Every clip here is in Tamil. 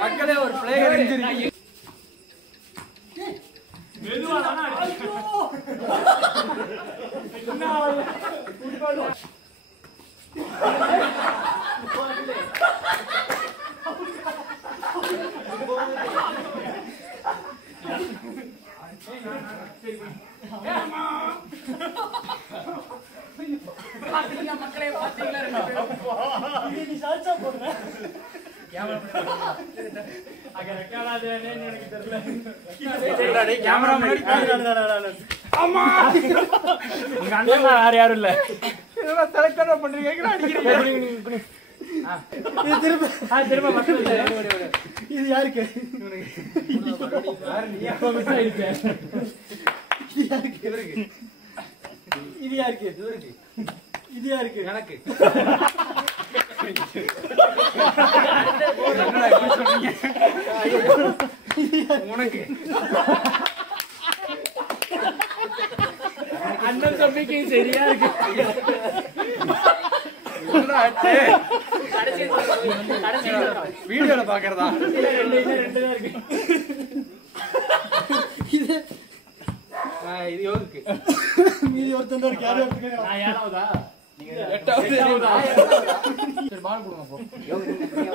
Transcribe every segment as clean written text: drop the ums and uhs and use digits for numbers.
மக்களே ஒரு பிளேயர் இன்ஜுரி மக்களே பாத்தீங்களா யாரும் இல்ல செலக்ட் பண்றீங்க இது யாருக்கு இது யாருக்கு இது யாருக்கு எனக்கு உனக்கு அண்ணன் தம்பிக்கு சரியா இருக்கு வீடியோல பாக்குறதா இது இது யோருக்கு மீதி ஒருத்தன் இருக்கு யாரு ஒருத்தங்க நான் ஏழாவதா நீங்க எட்டாவதா சரி பால் கொடுங்க போ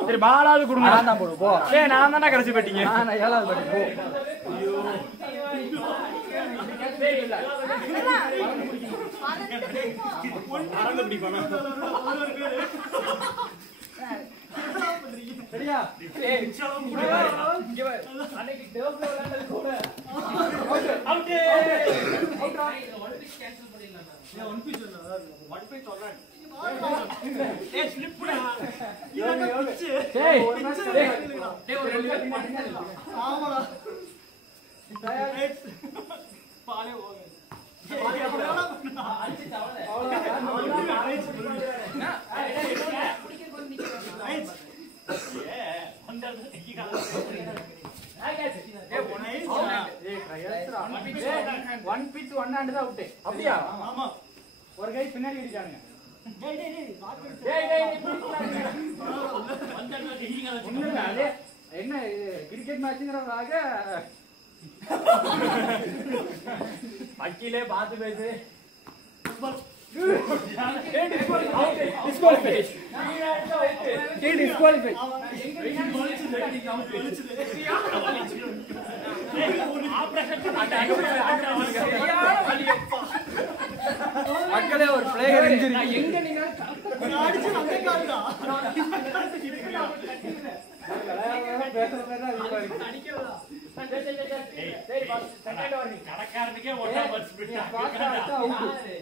சரி பாலாவது கொடுங்க நான் தான் போடு போ டேய் நான் தான கடைசி பேட்டிங்க நான் ஏழாவது பேட்டி போ ஐயோ சரி இல்ல ஆரம்ப பிடிப்பானா சரியா ஏய் இங்க வா அன்னைக்கு டெவலப்ல விளையாண்டது கூட out out one pitch cancel பண்ணிடலாம் நான் ஒன் பிச் இல்ல ஒன் பிச் சொல்றேன் ஏய் ஸ்லிப்டா இது பிச் டேய் டேய் ஒரு ரெண்டு பேர் மாட்டீங்க ஆமாடா பாலே ஓங்க அடிச்சு தவளை அவ்வளவுதான் அரேஞ்ச் பண்ணுங்க குடிக்க கொண்டு நிக்கிறேன் ஒன் பிச் ஒன் ஹேண்ட் தான் அவுட் அப்படியா ஆமா ஒரு கை பின்னாடி அடிச்சானுங்க என்ன கிரிக்கெட் மேட்ச்ங்கிறவங்க வக்கீலே பார்த்து பேசு மக்களே ஒரு பிளேயர் இன்ஜுரி எங்க நீங்க அடிச்சு அந்த கால்டா அடிக்கவா சரி பாஸ் செகண்ட் ஓவர் நீ கடக்காரனுக்கே ஓட்டா பஸ் பிடிச்சா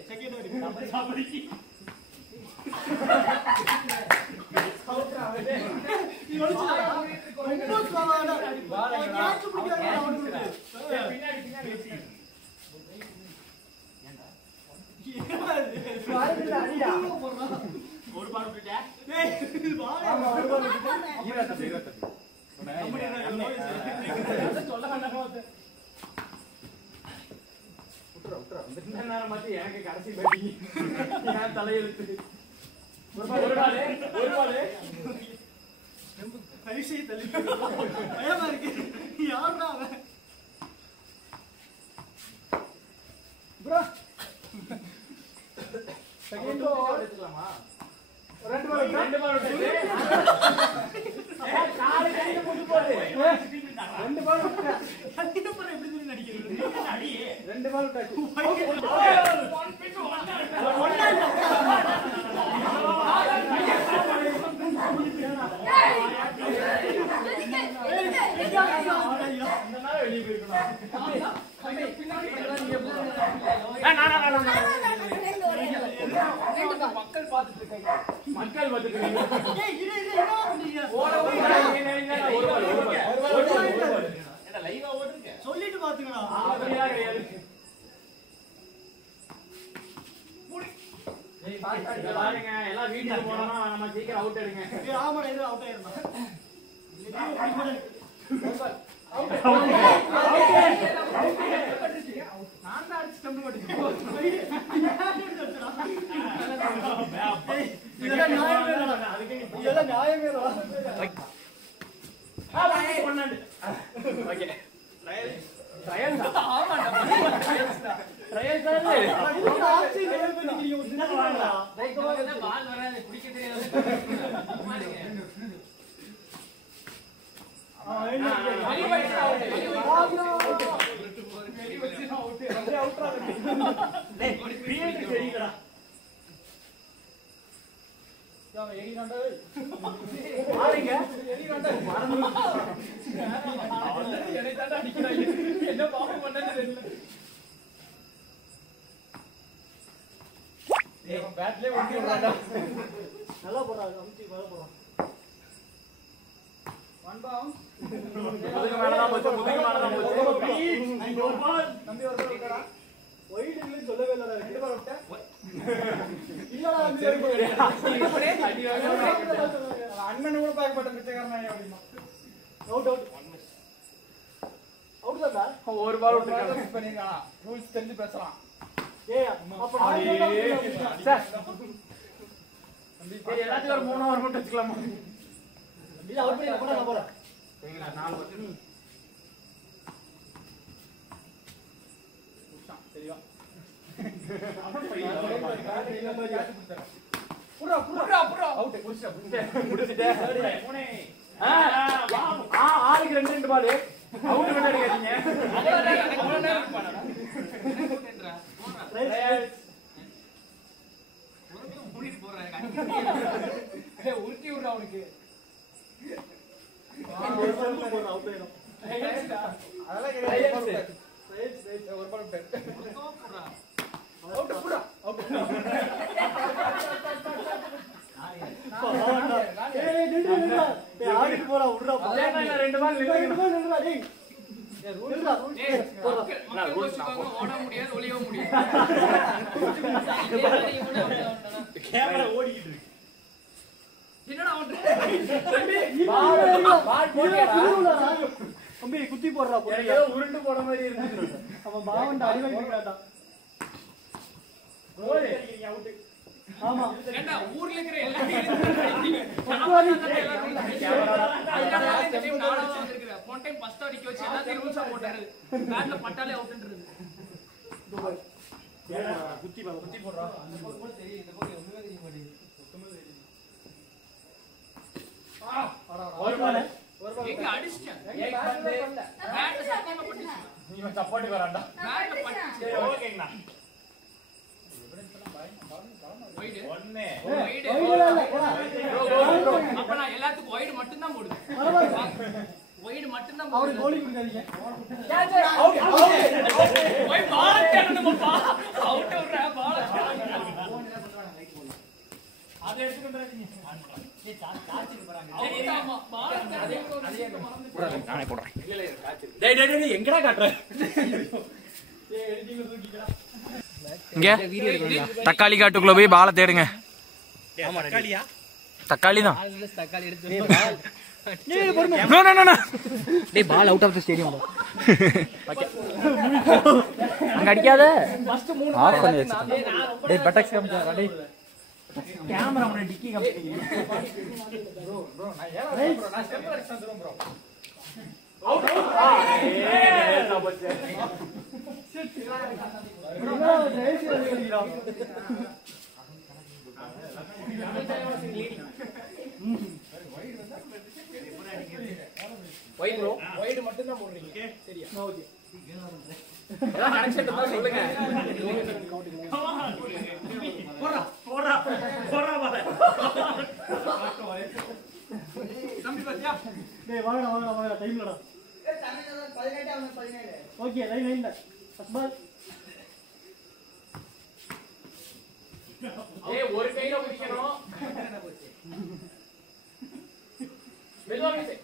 செகண்ட் ஓவர் சாப்பிடுறீ அவுட் ஆவதே யோசிச்சா ரொம்ப ஸ்லோவாடா பால் கேட்ச் பிடிக்கறானே அவனுக்கு பின்னாடி ஏண்டா அடிடா ஒரு பால் விட்டுட்டே டேய் பால் ஆமா ஒரு பால் விட்டுட்டே 20 சொல்ல வேண்டாம் இந்த நேரம் மாத்தி எனக்கு கடைசி பேட்டி நான் தலையெழுத்து ஒரு பால் பரிசை தள்ளி பயமா இருக்கு யாருடா அவன் ப்ரோ செகண்ட் ஓவர் எடுத்துலாமா ரெண்டு பால் விட்டு காலை கையில போட்டு போடு ரெண்டு பால் விட்டு அடிக்க போற எப்படி நீ நடிக்கிறது அடி ரெண்டு பால் விட்டு ஒன் பிச் வெளியே போயிருக்கணும் மக்கள் பார்த்துட்டு இருக்காங்க மக்கள் பார்த்துட்டு சொல்லிட்டு பாத்துக்கணும் பாருங்க எல்லாம் வீட்டுக்கு போனோம்னா நம்ம சீக்கிரம் அவுட் எடுங்க ஆமா இது அவுட் ஆயிருந்தோம் நான் தான் அடிச்சு ஸ்டம்ப் போட்டு இதெல்லாம் நியாயமே ஓகே ட்ரையல் தான் ஆமாடா ட்ரையல் தான் ஆச்சு நீங்க ஒரு சின்ன வாங்கடா பால் வராது குடிக்க தெரியாது என்ன பாவம் பண்ணது பேட்லயே ஒட்டி விடுறாடா நல்லா போடுறாங்க அமுத்தி மேல போறான் ஒன் பவுண்ட் முதுகு மேல தான் போச்சு நம்பி ஒரு பால் விட்டடா ஒயிட் இல்லன்னு சொல்லவே இல்லடா ரெண்டு பால் விட்ட இல்லடா அந்த அடி அண்ணன் கூட பாக்கப்பட்ட பிச்சைக்காரன் அப்படினா அவுட் தான் ஒரு பால் விட்டு மிஸ் பண்ணிருக்கானா ரூல்ஸ் தெரிஞ்சு பேசலாம் ஏய் அப்ப சார் சரி எல்லாத்தையும் ஒரு 3 ஓவர் மட்டும் வச்சுக்கலாமா இல்ல அவுட் பண்ணி போடா சரிங்களா 4 ஓவர் சரியா புரா அவுட் புடிச்சிட்டே ஆளுக்கு 2 பால் அவுட் பண்ண அடிக்காதீங்க உருட்டி விடுற அவனுக்கு ஓட முடியாது ஒளிய முடியாது கேமரா ஓடிக்கிட்டு இருக்கு என்னடா குத்தி போடுறா ஏதோ உருண்டு போட மாதிரி இருக்கு அவன் பாவன் அடிவாங்கி இருக்காடா ஆமா ஏண்டா ஊர்ல இருக்கிற எல்லாரும் போன டைம் ஃபர்ஸ்ட் அடிக்க வச்சு எல்லாத்தையும் ரூல்ஸா போட்டாரு பேட்ல பட்டாலே அவுட்ன்றது குத்தி போடுறா அந்த போல் தெரியும் இந்த போல் ஒண்ணுமே தெரிய மாட்டேங்குது எங்க அடிச்சேன் பேட்ல சத்தியமா பட்டுச்சு நீ சப்போர்ட் வரான்டா பேட்ல பட்டுச்சு ஓகேங்கண்ணா வைட் ஒண்ணே வைட் அப்ப நான் எல்லாத்துக்கும் வைட் மட்டும் தான் போடுவேன் வைட் மட்டும் தான் அவரு போடுவேன் கோலி குடுக்காதீங்க கேட்ச் அவுட் வைட் பால் தேடணும்ப்பா அவுட் விடுற பால் அத எடுத்து கொண்டாதீங்க நீ சார்ஜ் போறாங்க சரி ஆமா பால் தேடணும் நானே போடுறேன் இல்ல டேய் எங்கடா காட்ற ஏய் எடிட்டிங்ல தூக்கிடா இங்க தக்காளி காட்டுக்குள்ள போய் பாலை தேடுங்க. தக்காளி தான். Ball out of the stadium. அங்க அடிக்காத. ஆஃப் பண்ணி வெச்சு. டேய் பட்டக்ஸ் காமிச்சா டேய். கேமரா முன்ன டிக்கி காமிச்சீங்க. ப்ரோ நான் ஏல ப்ரோ நான் ஸ்டெப் அடிச்சு வந்துறோம் ப்ரோ. அவுட் வைட் மட்டும் தான் போடுறீங்க சரியா ஓகே எல்லாம் கனெக்ஷன் இருந்தா சொல்லுங்க போடா போடா போடா பால தம்பி பாத்தியா டேய் வாங்கடா டைம்லடா ஏ 18 அவன் 17 ஓகே லைன்ல அஸ்பால் ஏய் ஒரு கையில பிடிக்கணும் மெதுவா வீசு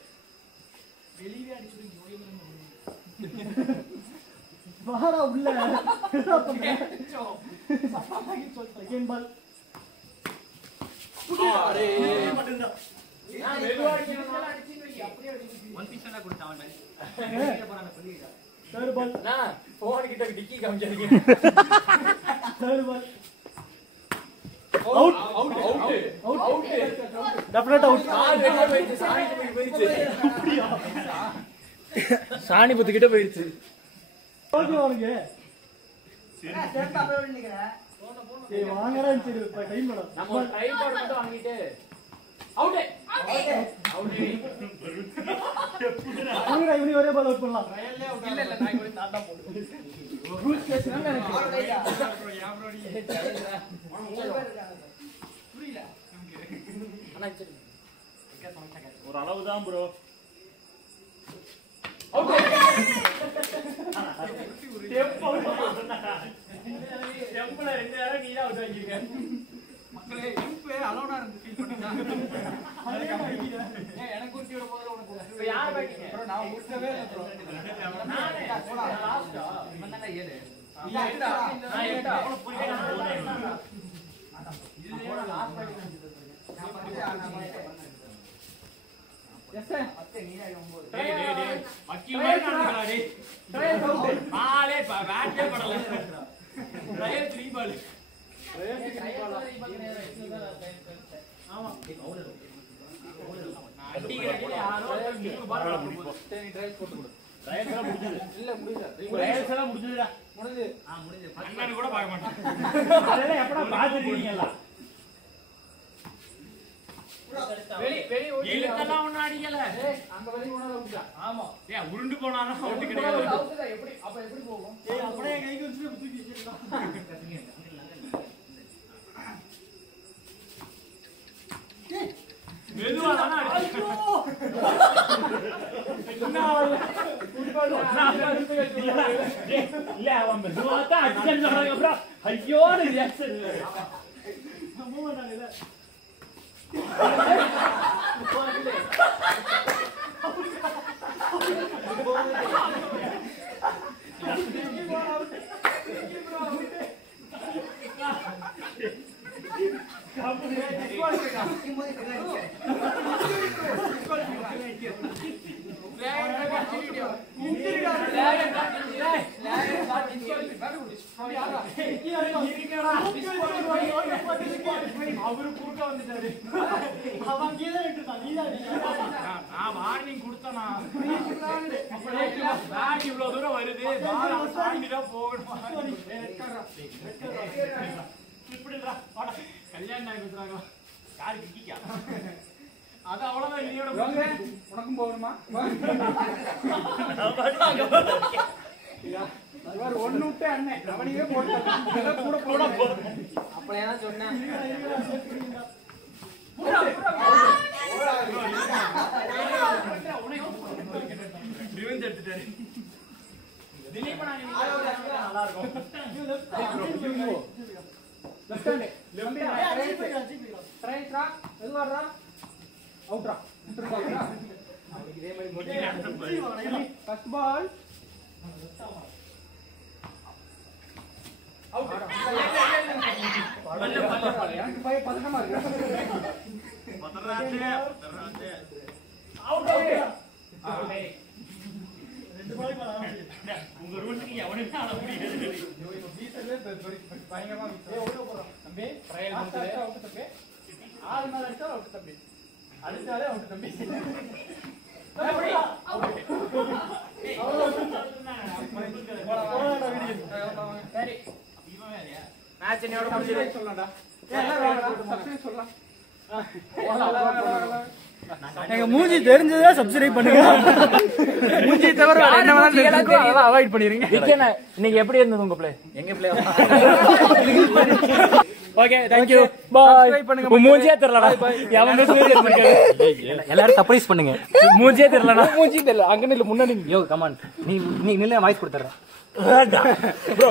வெளியே அடிச்சுங்க வாடா உள்ள செகண்ட் பால் அரே மட்டும்தான் நான் மெதுவா அடிக்கணும் ஒன் பீஸ் தான் கொடுத்தான் தேர்ட் பால் நான் போன் கிட்ட டிக்கி காமிச்சிருக்கீங்க third ball out out out out definite out சாணி பத்து கிட்ட போயிடுச்சு. ஓகே வாங்க ஏய் வாங்கடா சரி டைம் பண்ணா நம்ம டைம் போட மட்டும் வாங்கிட்டு அவுட் அவுட் வாங்கடா இவனி ஒரே பால் அவுட் பண்ணலாம் இல்ல இல்ல நான் கூட நான் தான் போடுவேன் ரூல்ஸ் பேசினா எனக்கு புரியல அண்ணா சரி ஒரு அளவு தான் ப்ரோ அவுட் டெம்பல ரெண்டு நேரம் நீ தான் அவுட் வாங்கிருக்க மக்களே எம்பே அலோனா இருந்து ஃபீல் பண்ணுங்க எனக்கு குறுக்கி விட போதல உனக்கு யார் பேட்டிங்க ப்ரோ நான் ஊர்க்கவே இல்ல ப்ரோ நானே லாஸ்ட் இவன் தான 7 இல்ல நான் 8 அவன புரியல இது லாஸ்ட் பேட்டிங் நான் பண்ணிட்டேன் எஸ் அத்தை நீ 9 டேய் டேய் டேய் பக்கி மாதிரி காணுடா டேய் ட்ரையல் அவுட் பாலே பேட்டே படல ட்ரையல் 3 பால் ஆமா அடிக்கிறதுல யாரோ 3 பால் போடுவோம் சரி ட்ரையல் போட்டு கொடு ட்ரையல் எல்லாம் முடிஞ்சது இல்ல முடியல ட்ரையல்ஸ் எல்லாம் முடிஞ்சதுடா முடிஞ்சு முடிஞ்சது அண்ணன் கூட பார்க்க மாட்டேன் அதெல்லாம் எப்படா பாத்துட்டீங்களா வெளி வெளி ஓடி இழுத்தெல்லாம் ஒண்ணும் அடிக்கல ஏய் அங்க வெளிய போனா அவுட்டா ஆமா ஏய் உருண்டு போனாலும் அவுட் அவுட் கிடையாது அவுட் தான் எப்படி அப்ப எப்படி போகும் ஏய் அப்படியே கைக்கு வச்சு தூக்கி வச்சிருக்கான் மெதுவா தான அடிச்சு இல்ல அவன் மெதுவா தான் அடிச்சேன்னு சொல்றாங்க அப்புறம் ஐயோ ரியாக்ஷன் அவரு குறுக்க வந்துட்டாரு அவன் கீழே விட்டுட்டான் நான் வார்னிங் கொடுத்தனா பேட் இவ்வளவு தூரம் வருது பால் தாண்டி தான் போகணும் இப்படிடா கல்யாணம் ஆகி கொடுத்துறாங்க யாரு கிக்கிக்கா அது அவ்வளவுதான் நீயோட உனக்கும் போகணுமா இவர் ஒண்ணு விட்டு அண்ணன் அவனையே போட்டான் கூட கூட அப்ப ஏன்னா சொன்னேன் ரிவெஞ்ச் எடுத்துட்டாரு திலீப் நல்லா இருக்கும் லெஃப்ட் ஹேண்ட் ரைட் ரா எதுவாடா அவுட் ரா இதே மாதிரி ஃபர்ஸ்ட் பால் அவுட் எனக்கு பய பதட்டமா இருக்கு உங்க ரூல்ஸ்க்கு எவனுமே ஆட முடியாது பயங்கரமா தம்பி ட்ரையல் முடிச்சது அவுட் தம்பி 6 மேல அடிச்சா அவுட் தம்பி அடிச்சாலே அவுட் தம்பி சரி மேட்ச் என்னோட முடிஞ்சது சொல்லலாம்டா சொல்லலாம் எங்க மூஞ்சி தெரிஞ்சதா சப்ஸ்கிரைப் பண்ணுங்க. மூஞ்சி தவிர வேற என்ன வேணாலும் இருக்கும் அதெல்லாம் அவாய்ட் பண்ணிருங்க. இன்னைக்கு எப்படி இருந்தது உங்க ப்ளே? எங்க play? Okay thank you by. Subscribe பண்ணுங்க. மூஞ்சியே தெரியலடா. எவன் பேசுறது இருக்காது. எல்லாரும் சர்ப்ரைஸ் பண்ணுங்க. மூஞ்சியே தெரியலடா. மூஞ்சி தெரியல. அங்க நில்ல முன்னாடி. யோ கம் ஆன். நீ நில்ல வாய்ஸ் கொடுத்துறேன். ப்ரோ